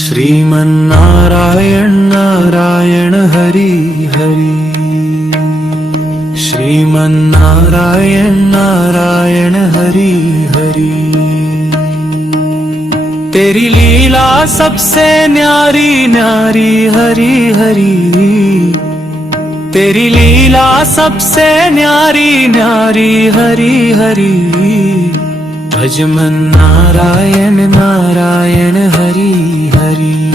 श्रीमन्नारायण नारायण हरि हरि। श्रीमन्नारायण नारायण हरि हरि। तेरी लीला सबसे न्यारी न्यारी हरि हरि। तेरी लीला सबसे न्यारी न्यारी हरि हरि। भज मन नारायण नारायण हरि हरि।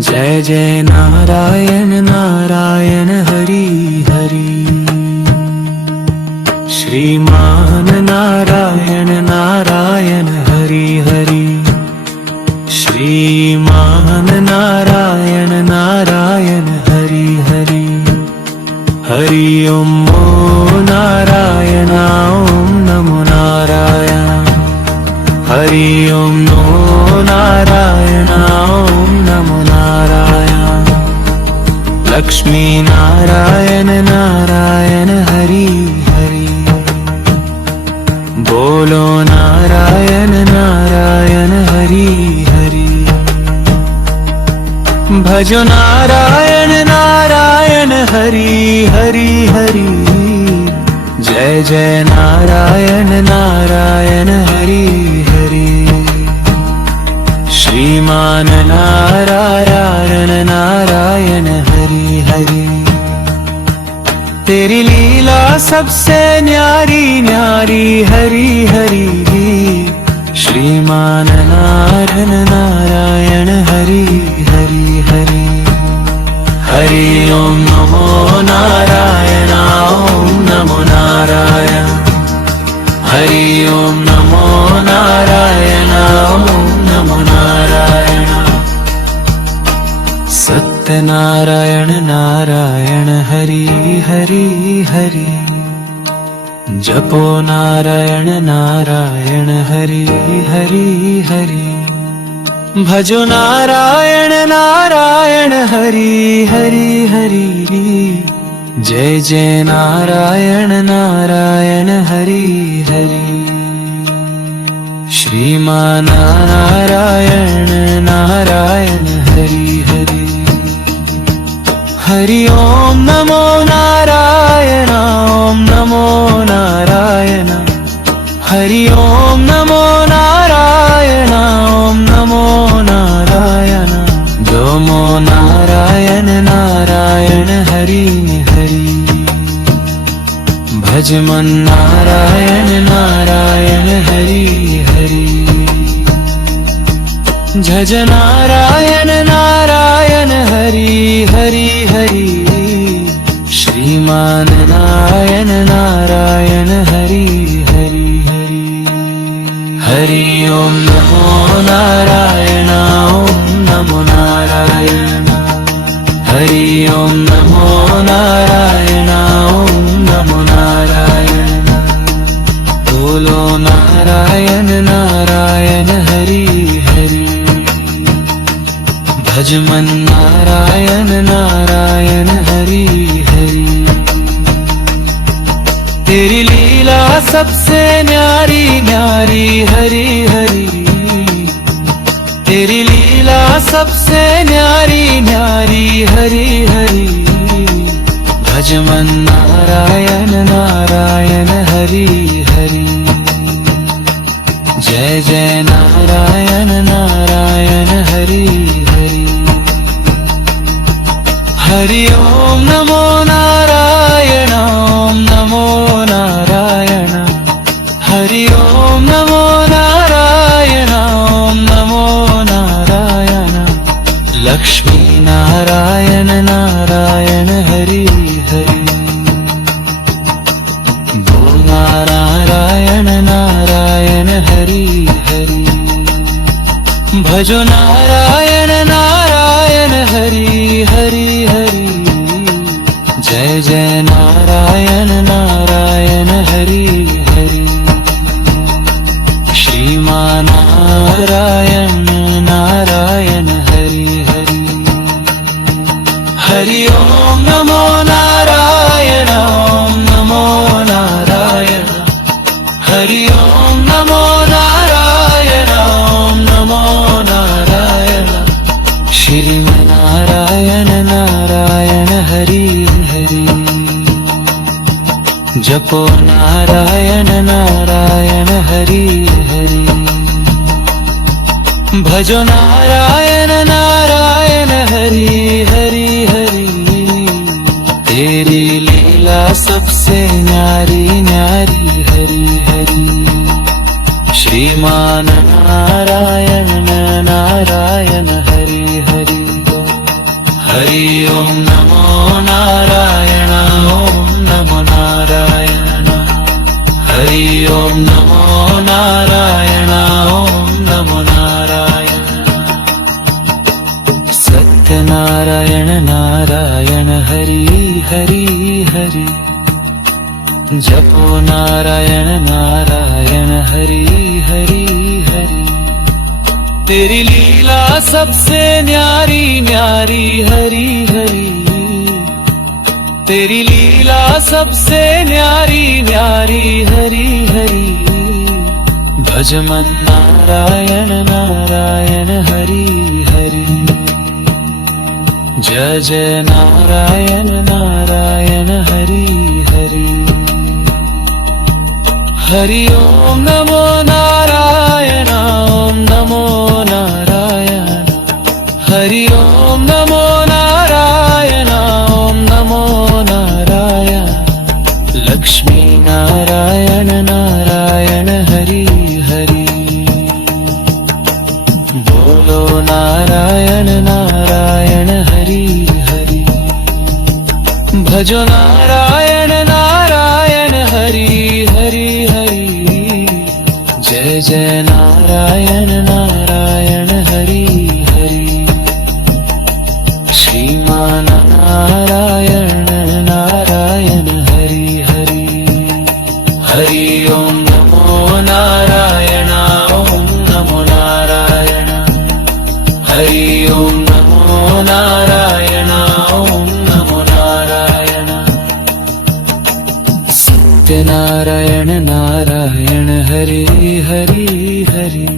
जय जय नारायण नारायण हरि हरि। श्रीमान नारायण नारायण हरि हरि। श्रीमान नारायण नारायण हरि हरि। हरि ओम नारायण ओम नमो नारायण। हरि ओम नमो नारायण ओम नमो नारायण। लक्ष्मी नारायण नारायण हरि हरि। बोलो नारायण नारायण हरि हरि। भजो नारायण नारायण हरि हरि हरि। जय जय नारायण नारायण हरि हरि। श्रीमान नारायण नारायण हरि हरि। तेरी लीला सबसे न्यारी न्यारी हरि हरि। श्रीमान नारायण नारायण हरि हरि हरि। हरि ओम नमो नारायण ओम नमो नारायण। हरि ओम नमो नारायण ओम नमो नारायण। सत्यनारायण नारायण हरि हरि हरि। जपो नारायण नारायण हरि हरि हरि। भजो नारायण नारायण हरि हरि हरि। जय जय नारायण नारायण हरि हरि। श्रीमान नारायण नारायण हरि हरि। हरि ओम नमो नारायण ओम नमो नारायण। हरि ओम नमो नारायण ओम नमो नारायण। नमो नारायण नारायण हरि हरि। भज मन नारायण नारायण हरि हरि। झज नारायण नारायण हरि हरि हरि। श्रीमान नारायण नारायण हरि हरि हरि। हरि ओम नमो नारायण ओम नमो नारायण। हरि ओम नमो नारायण ओम नमो नारायण। बोलो नारायण नारायण हरि हरि। भज मन नारायण नारायण हरि हरि। तेरी लीला सबसे न्यारी न्यारी हरि हरि। तेरी लीला सबसे न्यारी न्यारी हरि हरि। भज मन नारायण नारायण हरि हरि। जय जय नारायण नारायण हरि हरि। हरि ओम नमो नारायण ओम नमो नारायण। हरि ओम नमो नारायण ओम नमो नारायण। लक्ष्मी नारायण नारायण हरि हरि। बोलो नारायण नारायण हरि हरि। भजो नारायण नारायण हरि हरि हरि। जय जय नारायण नारायण हरि हरि। श्रीमान नारायण नारायण हरि हरि। हरि ओम नमो नारायण ओम नमो नारायण। हरि ओम नमो नारायण। जपो नारायण नारायण हरि हरि, भजो नारायण नारायण हरि हरि हरि। तेरी लीला सबसे न्यारी न्यारी हरि हरि। श्रीमान नारायण नारायण हरि हरि। हरि ओम नमो नारायण ओम नमो नारायण। हरि ओम नमो नारायण ओम नमो नारायण। सत्यनारायण नारायण हरि हरि हरि, जपो नारायण नारायण हरि हरि हरि। तेरी लीला सबसे न्यारी न्यारी हरि हरि। तेरी लीला सबसे न्यारी न्यारी हरि हरि। भज मन नारायण नारायण हरि हरि। जय जय नारायण नारायण हरि हरि। हरि ओम नमो नारायण ओम नमो नारायण। हरि ओम नमो नारायण ओम नमो नारायण। लक्ष्मी नारायण नारायण हरि हरि। बोलो नारायण नारायण हरि हरि। भजो नारायण नारायण हरि हरि हरि। जय जय नारायण नारायण हरि हरि। श्रीमान नारायण नारायण हरि हरि। हरि ओम नमो नारायण ओम नमो नारायण। हरि ओम नमो नारायण ओम नमो नारायण। सत्यनारायण नारायण हरि हरि हरि।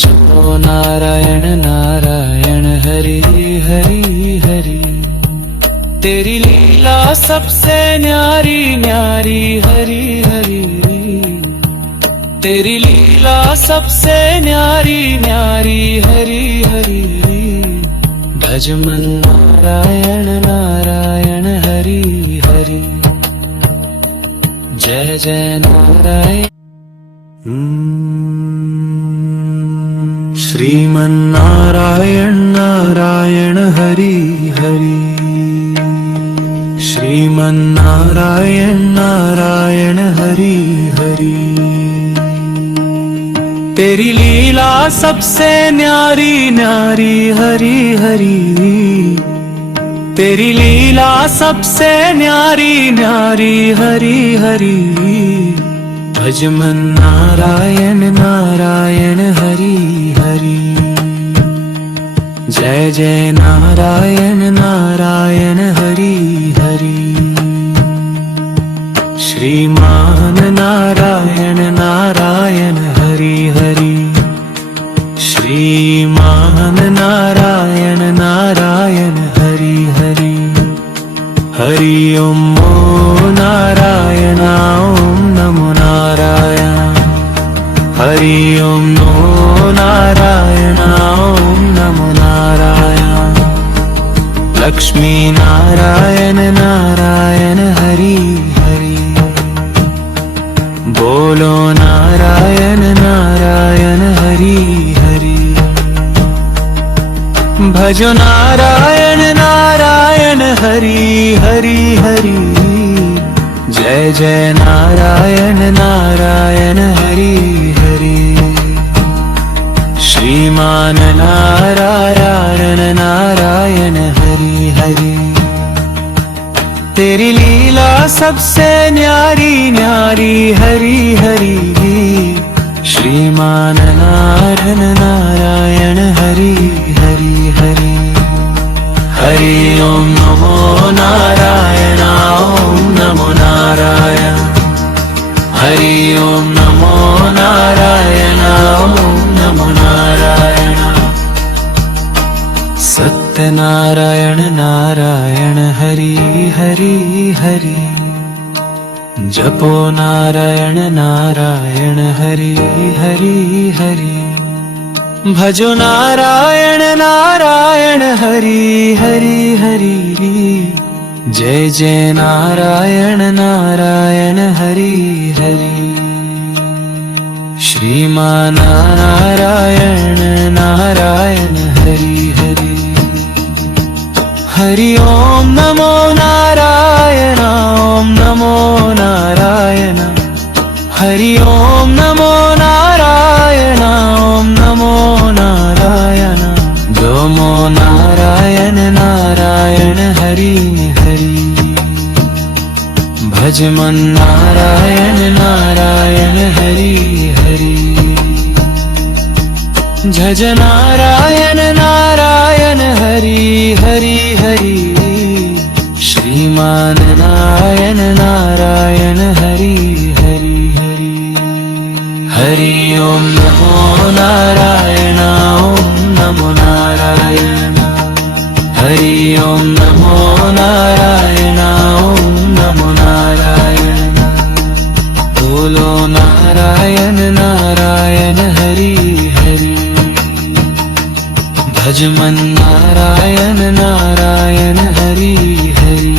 जपो नारायण नारायण हरि हरि हरि। तेरी लीला सबसे न्यारी न्यारी हरि हरि। तेरी लीला सबसे न्यारी न्यारी हरि हरि। भज मन नारायण नारायण हरि हरि। जय जय नारायण। श्रीमन्नारायण नारायण हरि हरि। श्रीमन्नारायण नारायण हरि हरि। तेरी लीला सबसे न्यारी न्यारी हरि हरि। तेरी लीला सबसे न्यारी न्यारी हरि हरि। भज मन नारायण नारायण हरि हरि। जय जय नारायण नारायण हरि हरि। श्रीमान नारायण नारायण हरि हरि। श्रीमान नारायण नारायण हरि हरि। हरि ओम नारायण ओम नमो नारायण। हरि ओम नमो नारायण ओम नमो नारायण। लक्ष्मी नारायण नारायण हरि हरि। बोलो नारायण नारायण हरि हरि। भजो नारायण नारायण हरि हरि हरि। जय जय नारायण नारायण हरि हरि। श्रीमान नारायण नारायण हरि हरि। तेरी लीला सबसे न्यारी न्यारी हरि हरि। श्रीमान नारायण नारायण हरि हरि हरि। हरि ओम नमो नारायण ओम नमो नारायण। हरि ओम नमो नारायण ओम नमो नारायण। सत्यनारायण नारायण हरि हरि हरि। जपो नारायण नारायण हरि हरि हरि भजो नारायण नारायण हरि हरि हरि जय जय नारायण नारायण हरि हरि श्रीमान नारायण नारायण हरि हरि हरि ओम नमो नारायण ओम नमो नारायण हरि ओम नमो नारायण ओम नमो नारायण नमो नारायण नारायण हरि हरि भज मन नारायण नारायण हरि हरि जज नारायण नारायण हरि हरि हरि श्रीमान नारायण नारायण हरि हरि हरि हरि ओम नमो नारायण ओम नमो नारायण हरि ओम नमो नारायण ओम नमो नारायण बोलो नारायण नारायण हरि हरि भज मन नारायण नारायण हरि हरि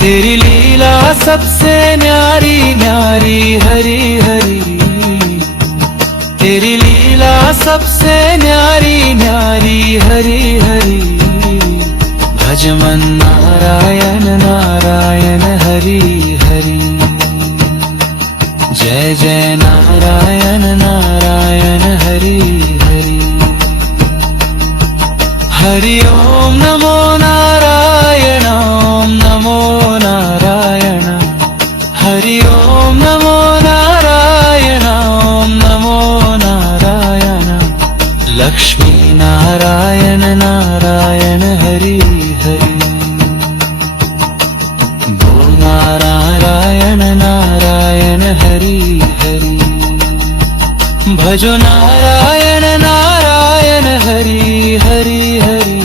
तेरी लीला सबसे न्यारी न्यारी हरि हरि तेरी लीला सबसे न्यारी न्यारी हरि हरि भज मन नारायण नारायण हरि हरि जय जय नारायण नारायण हरि हरि हरि ओम नमो नारायण ओम नमो नारायण हरि ओम नमो नारायण ओम नमो नारायण लक्ष्मी नारायण नारायण हरि हरि बोल नारायण नारायण हरि हरि भजो नारायण नारायण हरि हरि हरि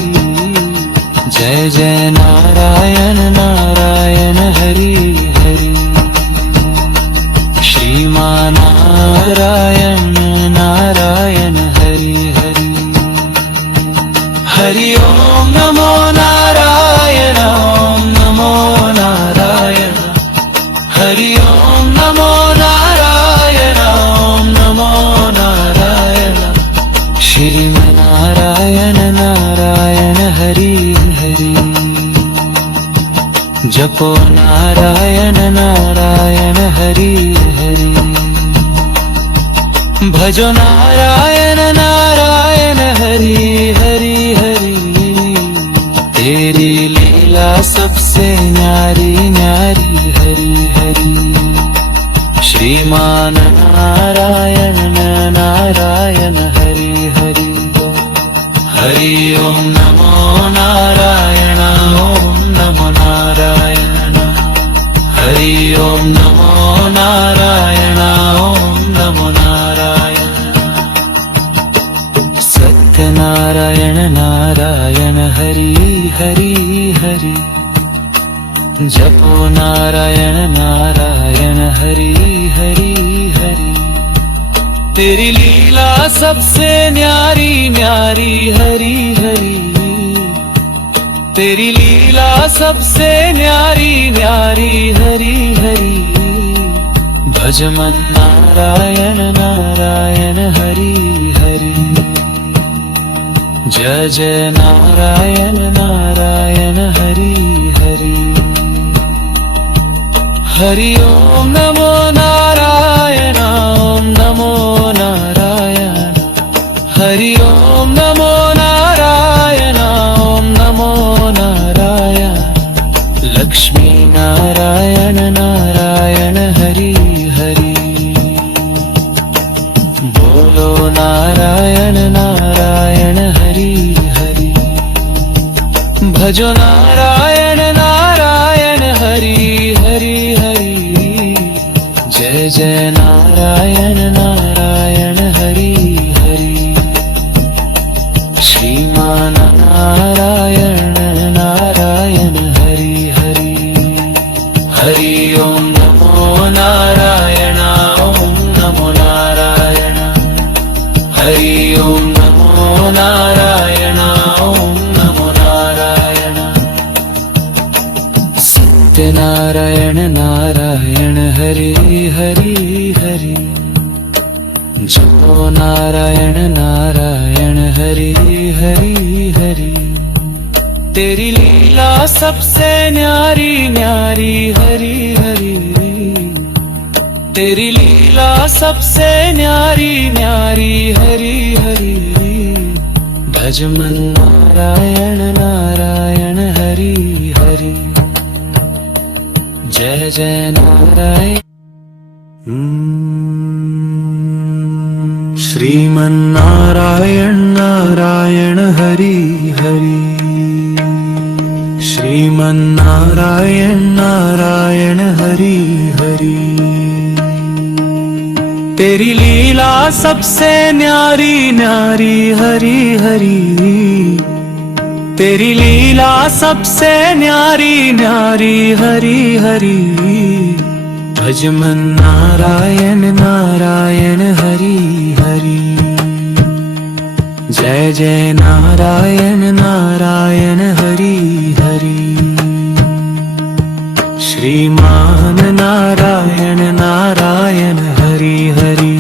जय जय नारायण नारायण हरि हरि श्रीमान नारायण नारायण हरि हरि हरि ओम नमो नारायण ओम नमो नारायण हरि ओम नमो नारायण ओम नमो नारायण श्रीमन्नारायण नारायण हरि हरि जपो नारायण नारायण हरि हरि भजो नारायण नारायण हरि हरि हरि तेरी लीला सबसे न्यारी न्यारी हरि हरि श्रीमान नारायण नारायण हरि हरि हरि ओम नमो नारायण ओम नमो नारायण हरि ओम नमो नारायण ओम नमो नारायण सत्यनारायण नारायण हरि हरि हरि जपो नारायण नारायण हरि हरि हरि तेरी लीला सबसे न्यारी न्यारी हरि हरि तेरी लीला सबसे न्यारी न्यारी हरि हरि भज मन नारायण नारायण हरि हरि जय जय नारायण नारायण हरि हरि हरि ओम नमो नारायण ओम नमो नारायण हरि ओम नमो नारायण ओम नमो नारायण लक्ष्मी नारायण नारायण हरि हरि बोलो नारायण नारायण हरि हरि भजो नारायण नारायण हरि हरि हरि जय जय नारायण नारायण हरि हरि श्रीमान नारायण नारायण हरि हरि हरि हरि जपो नारायण नारायण हरि हरि हरि तेरी लीला सबसे न्यारी न्यारी हरि हरि तेरी लीला सबसे न्यारी न्यारी हरि हरि भज मन नारायण नारायण हरि हरि जय जय नारायण श्रीमन्नारायण नारायण हरि हरि श्रीमन्नारायण नारायण हरि हरि तेरी लीला सबसे न्यारी न्यारी हरि हरि तेरी लीला सबसे न्यारी न्यारी हरि हरि भज मन नारायण नारायण हरि हरि जय जय नारायण नारायण हरि हरि श्रीमान नारायण नारायण हरि हरि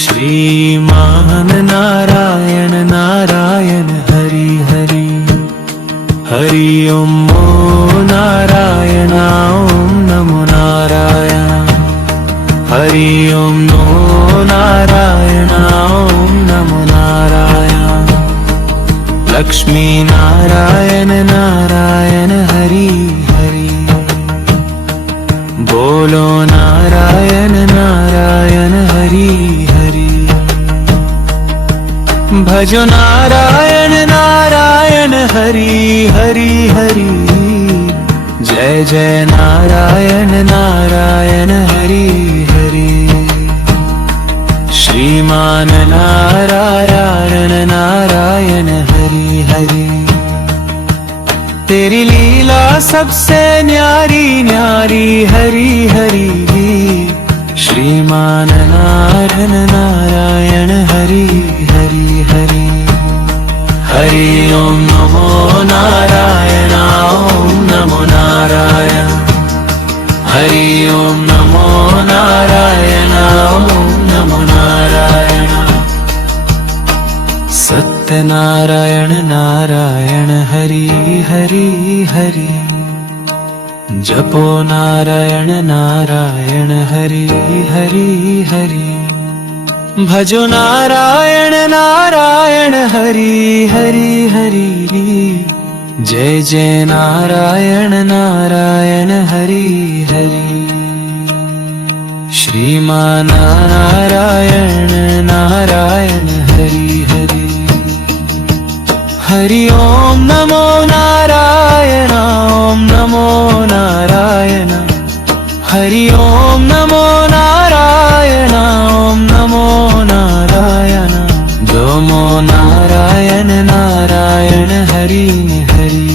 श्रीमान नारायण नारायण हरि हरि हरि ओम नारायण ओम नमो नारायण हरि ओम नमो नारायण ओम नमो नारायण लक्ष्मी नारायण नारायण हरि हरि बोलो नारायण नारायण हरि हरि भजो नारायण नारायण हरि हरि हरि जय जय नारायण नारायण हरि हरि श्रीमान नारायण नारायण हरि हरि तेरी लीला सबसे न्यारी न्यारी हरि हरि श्रीमान नारायण नारायण हरि हरि हरि हरि ओम नमो नारायण ओम नमो नारायण हरि ओम नमो नारायण ओम नमो नारायण सत्यनारायण नारायण हरि हरि हरि जपो नारायण नारायण हरि हरि हरि भजो नारायण नारायण हरि हरि हरि जय जय नारायण नारायण हरि हरि श्रीमान नारायण नारायण हरि हरि हरि ओम नमो नारायण ओम नमो नारायण हरि ओम नमो नारायण ओम नमो नारायण नमो नारायण नारायण हरि हरि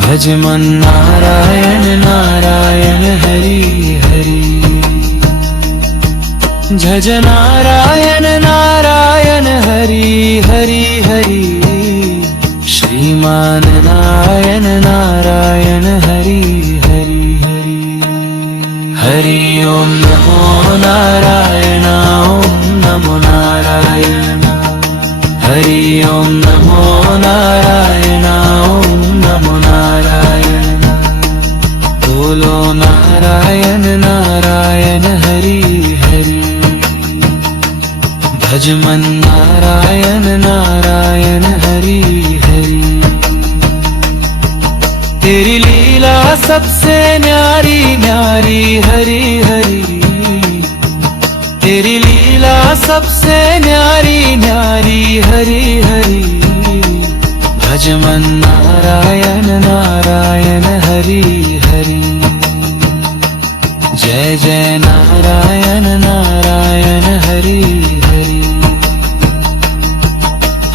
भज मन नारायण नारायण हरि हरि जज नारायण नारायण हरि हरि हरि श्रीमान नारायण नारायण हरि हरि हरि हरि ओम नमो नारायण ओम नमो नारायण हरि ओम नमो नारायण ओम नमो नारायण बोलो नारायण नारायण हरि हरि भज मन नारायण नारायण हरि हरि तेरी लीला सबसे न्यारी न्यारी हरि हरि तेरी लीला सबसे न्यारी न्यारी हरि हरि भज मन नारायण नारायण हरि हरि जय जय नारायण नारायण हरि हरि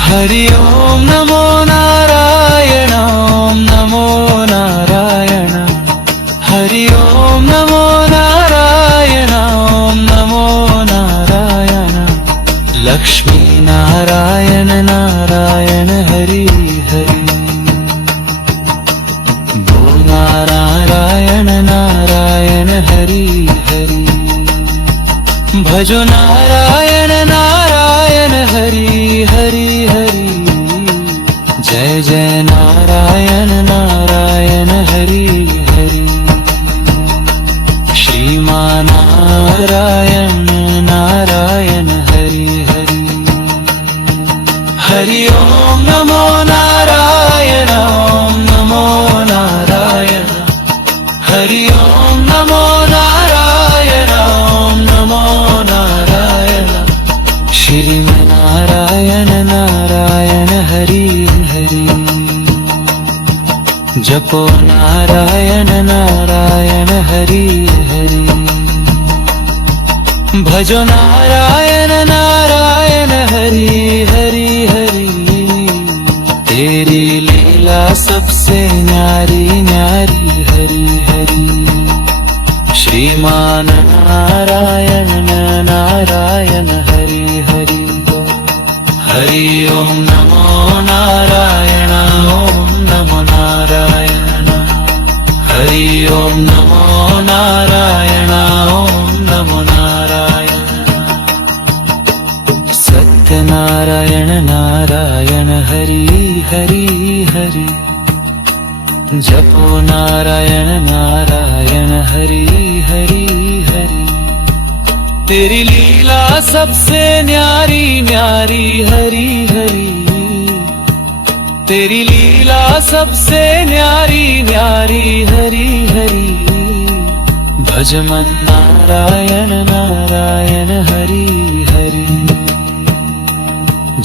हरि ओम नमो नारायण ओम नमो नारायण हरि ओम नमो नारायण ओम नमो नारायण लक्ष्मी नारायण नारायण हरि हरि बोल नारायण नारायण हरि भजो नारायण नारायण हरि हरि हरि जय जय नारायण नारायण हरि हरि श्रीमानारायण नारायण हरि हरि हरि ओम नमो नारायण ओम नमो नारायण हरि ओम नमो नारायण ओम नमो नारायण श्रीमनारायण नारायण हरि हरि जपो नारायण नारायण हरि हरि भजो नारायण नारायण हरि हरि हरि तेरी लीला सबसे न्यारी न्यारी हरि हरि श्रीमान नारायण नारायण हरि हरि हरि ओम नमो नारायण ओम नमो नारायण हरि ओम नमो नारायण ओम नमो नारायण सत्यनारायण नारायण हरि हरि हरि जपो नारायण नारायण हरि हरि हरि तेरी लीला सबसे न्यारी न्यारी हरि हरि तेरी लीला सबसे न्यारी न्यारी हरि हरि भज मन नारायण नारायण हरि हरि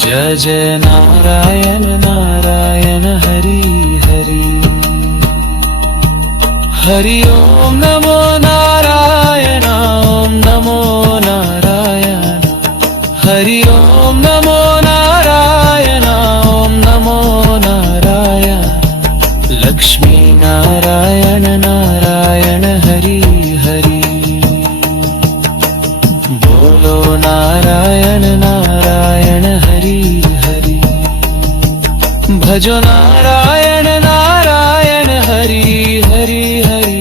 जय जय नारायण नारायण हरि हरि हरि ओम नमो नारायण ओम नमो नारायण हरि ओम नमो नारायण ओम नमो नारायण लक्ष्मी नारायण नारायण हरि हरि बोलो नारायण नारायण हरि हरि भजो नारायण नारायण हरि हरि हरि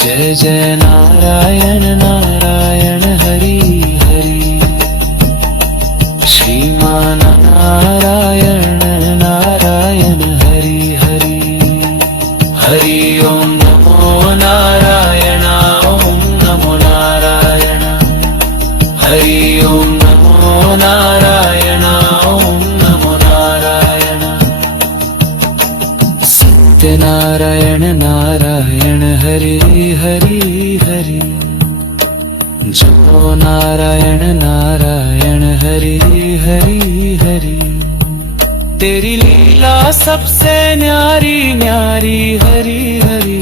जय जय नारायण नारायण हरि हरि श्रीमान नारायण नारायण हरि हरि हरि ओम नमो नारायण ओम नमो नारायण हरि ओम नमो नारायण ओम नमो नारायण सत्यनारायण नारायण हरि हरि हरि जपो नारायण नारायण हरि हरि हरि तेरी लीला सबसे न्यारी न्यारी हरि हरि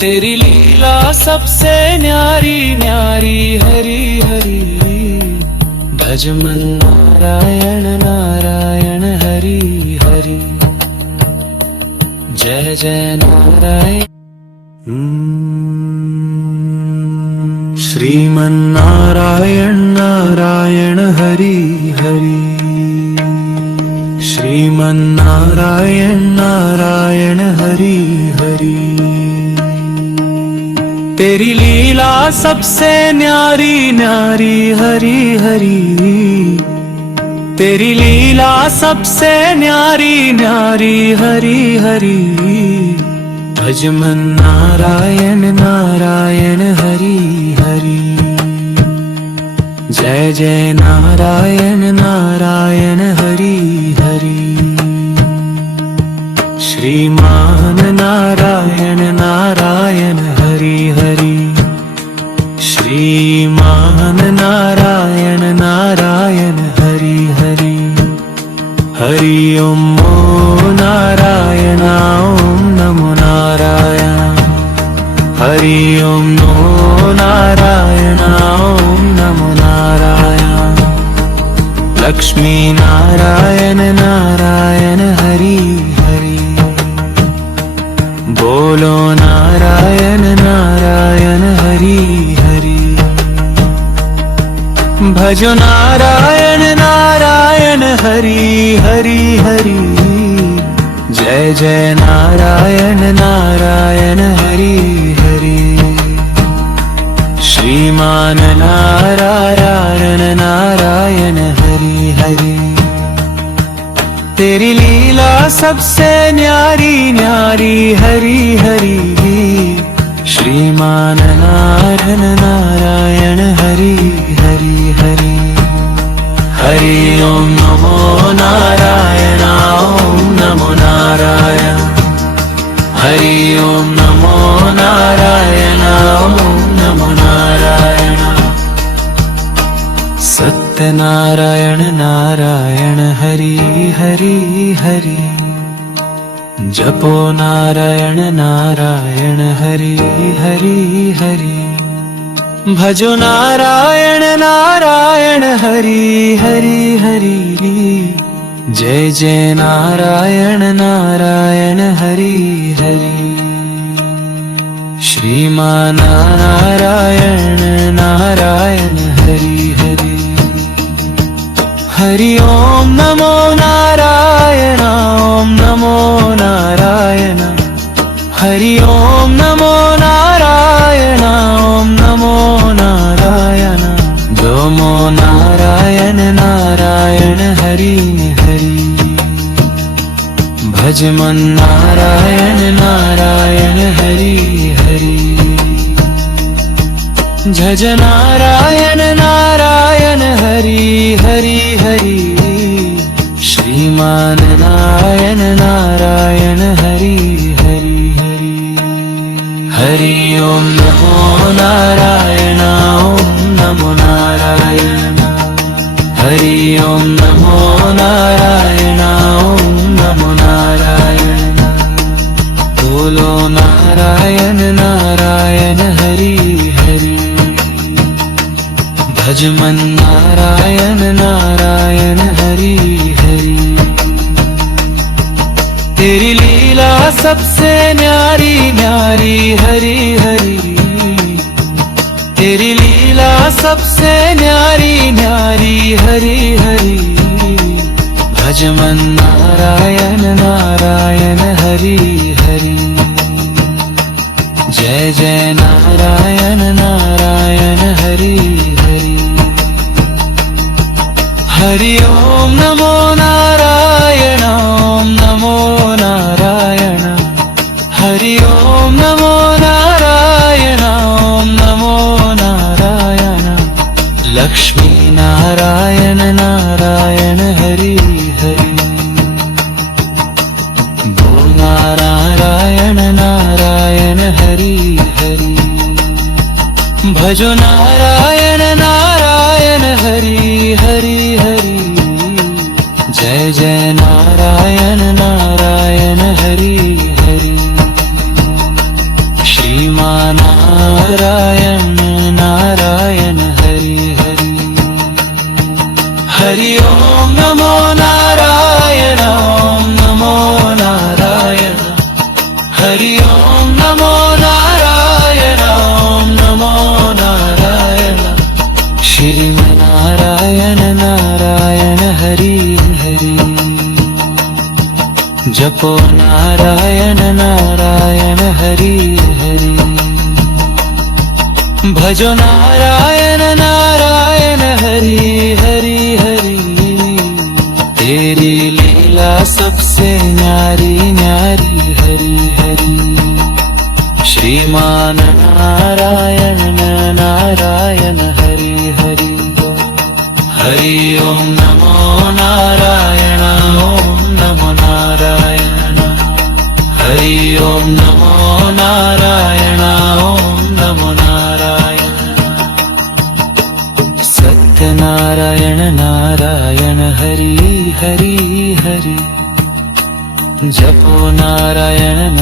तेरी लीला सबसे न्यारी न्यारी हरि हरि भज मन नारायण नारायण हरि हरि जय जय नारायण श्रीमन्नारायण नारायण हरि हरि श्रीमन्नारायण नारायण हरि हरि तेरी लीला सबसे न्यारी न्यारी हरि हरि तेरी लीला सबसे न्यारी न्यारी हरि हरि भज मन नारायण नारायण हरि हरि जय जय नारायण नारायण हरि हरि श्रीमान नारायण नारायण हरि हरि श्रीमान नारायण नारायण हरि हरि हरि ओम नारायण ओम नमो नारायण हरि ओम नमो नारायण ओम नमो नारायण लक्ष्मी नारायण नारायण हरि हरि बोलो नारायण नारायण हरि हरि भजो नारायण नारायण हरि हरि हरि जय जय नारायण नारायण हरि हरि श्रीमान श्रीमान नारायण नारायण हरि हरि। तेरी लीला सबसे न्यारी न्यारी हरि हरि। श्रीमान नारायण नारायण हरि हरि हरि। हरि ओम नमो नारायण ओम नमो नारायण। हरि ओम नमो नारायण ओम नमो नारायण। सत्यनारायण नारायण हरि हरि हरि। जपो नारायण नारायण हरि हरि हरि। भजो नारायण नारायण हरि हरि हरि। जय जय नारायण नारायण हरि हरि। श्रीमान नारायण नारायण हरि हरि। हरि ओम नमो नारायण ओम नमो नारायण। हरि ओम नमो नारायण ओम नमो नारायण। नमो नारायण नारायण हरि हरि। भज मन नारायण नारायण हरि हरि। झज नारायण नारायण हरि हरि हरि। श्रीमान नारायण नारायण हरि हरि हरि। हरि ओम नमो नारायण ओम नमो नारायण। हरि ओम नमो नारायण ओम नमो नारायण। बोलो नारायण नारायण हरि हरि। भज मन नारायण नारायण हरि हरि। तेरी लीला सबसे न्यारी न्यारी हरि हरि। तेरी लीला सबसे न्यारी न्यारी हरि हरि। भज मन नारायण नारायण हरि हरि। जय जय नारायण नारायण हरि हरि। हरि ओम नमो नारायण ओम नमो नारायण। हरि ओम नमो नारायण ओम नमो नारायण। लक्ष्मी नारायण नारायण हरि हरि। बोल नारायण नारायण हरि हरि। भजो नारायण नारायण हरि हरि हरि। जय जय नारायण नारायण हरि हरि। श्रीमान नारायण नारायण हरि हरि। हरि ओम नमो नारायण ओम नमो नारायण। हरि ओम नमो नारायण ओम नमो नारायण। श्रीमन्नारायण नारायण हरि हरि। जपो नारायण नारायण हरि हरि। भजो नारायण नारायण हरि हरि हरि। तेरी लीला सबसे न्यारी न्यारी हरि हरि। श्रीमान नारायण नारायण हरि हरि। हरि ओम नमो नारायण ओम नमो नारायण। हरि ओम नमो नारायण ओम नमो नारायण। सत्यनारायण नारायण हरि हरि हरि। जपो नारायण